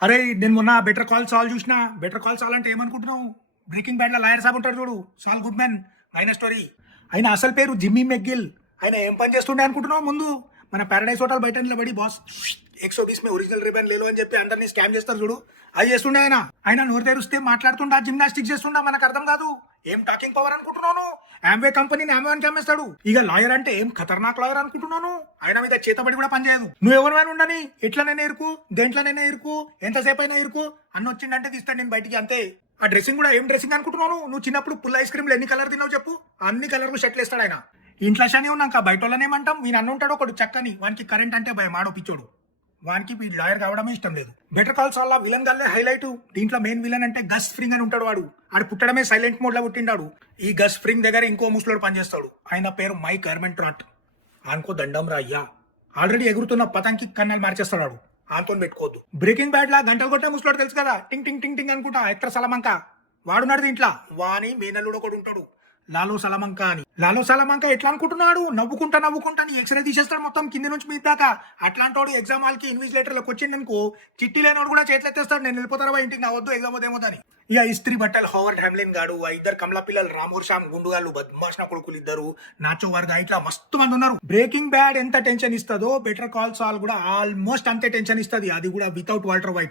అరే నేను మొన్న బెటర్ కాల్ సాల్ చూసిన. బెటర్ కాల్ సాల్ అంటే ఏమనుకుంటున్నావు? బ్రేకింగ్ బ్యాడ్ లో లాయర్ సాబ్ ఉంటాడు చూడు, సాల్ గుడ్ మ్యాన్. ఆయన స్టోరీ. ఆయన అసలు పేరు జిమ్మీ మెక్గిల్. ఆయన ఏం పని చేస్తుండే అనుకుంటున్నావు? ముందు మన పారడైస్ హోటల్ బయట నిలబడి బాస్ 120 में ఒరిజినల్ రిబన్ లేలో అని చెప్పి అందరినీ స్కామ్ చేస్తారు చూడు, అది చేస్తుండే ఆయన. ఆయన నోరు తెరిస్తే మాట్లాడుతుండా, జిమ్నాస్టిక్స్ చేస్తుండా, మనకు అర్థం కాదు. ఏం టాకింగ్ పవర్ అనుకుంటున్నాను? ఆంబే కంపెనీని అమెజాన్ కి అమ్మేస్తాడు. ఇక లాయర్ అంటే ఏం ఖతర్నాక్ లాయర్ అనుకుంటున్నాను? ఆయన మీద చేతబడి కూడా పనిచేయదు. నువ్వు ఎవరివైనా ఉండని, ఎట్లనైనా ఇరుకు, దేంట్లోనైనా ఇరుకు, ఎంతసేపు అయినా ఇరుకు, అన్న వచ్చిందంటే తీస్తాడు నేను బయటికి, అంతే. ఆ డ్రెస్సింగ్ కూడా ఏం డ్రెస్సింగ్ అనుకుంటున్నాను? నువ్వు చిన్నప్పుడు పుల్ ఐస్ క్రీమ్లు ఎన్ని కలర్ తిన్నావు చెప్పు? అన్ని కలర్ షర్ట్లు వేస్తాడు ఆయన. ఇంట్లో శని ఉన్నాక బయట వాళ్ళనేమంటాం? మీ అన్న ఉంటాడు ఒకడు చక్కని, వానికి కరెంట్ అంటే భయం, ఆడో పిచ్చోడు. వానికి లాయర్ కావడమే ఇష్టం లేదు. బెటర్ కాల్ సాల్ విలన్ గల్లే హైలైట్. దీంట్లో మెయిన్ విలన్ అంటే గస్ ఫ్రింగ్ అని ఉంటాడు. వాడు పుట్టడమే సైలెంట్ మోడ్ లో పుట్టిండాడు. ఈ గస్ ఫ్రింగ్ దగ్గర ఇంకో ముసలోడు పనిచేస్తాడు. ఆయన పేరు మైక్ ఎర్మెంట్రాట్. ఆనుకో దండం రా అయ్యా. ఆల్రెడీ ఎగురుతున్న పతంకి కన్నాలు మార్చేస్తాడు. ఆంతో పెట్టుకోవద్దు. బ్రేకింగ్ బ్యాడ్ లా గంటలు కొట్టే ముసలోడు తెలుసు కదా, టింగ్ టింగ్ టింగ్ టింగ్ అనుకుంటా, ఎత్ర సలమంక వాడున్నాడు దీంట్లో. వాని మేనల్లుడు ఒకడు ఉంటాడు, లాలో సలమంక అని. లాలో సలమంక ఎట్లా అనుకుంటున్నాడు? నవ్వుకుంటా నీ ఎక్స్రే తీసేస్తాడు మొత్తం కింది నుంచి మీద దాకా. అట్లాంటి ఎగ్జామ్ హాల్ కి ఇన్విజిలేటర్లకు వచ్చిందనుకో, చిట్టి లేనోడు కూడా చేతులు ఎత్తేస్తాడు, నేను వెళ్ళిపోతారా ఇంటికి, నా వద్దు ఎగ్జామ్ వద్దేమో అని. ఇక ఇస్త్రీ బట్టలు హోవర్డ్ హ్యామ్లిన్ గాడు, ఆ ఇద్దరు కమలా పిల్లలు రామూర్ శ్యామ్ గుండుగాళ్ళు, బద్మాష్ కొడుకులు ఇద్దరు, నాచో వర్గా, ఇట్లా మస్తు మంది ఉన్నారు. బ్రేకింగ్ బ్యాడ్ ఎంత టెన్షన్ ఇస్తుందో బెటర్ కాల్ సాల్ కూడా ఆల్మోస్ట్ అంతే టెన్షన్ ఇస్తుంది, అది కూడా వితౌట్ వాల్టర్ వైట్.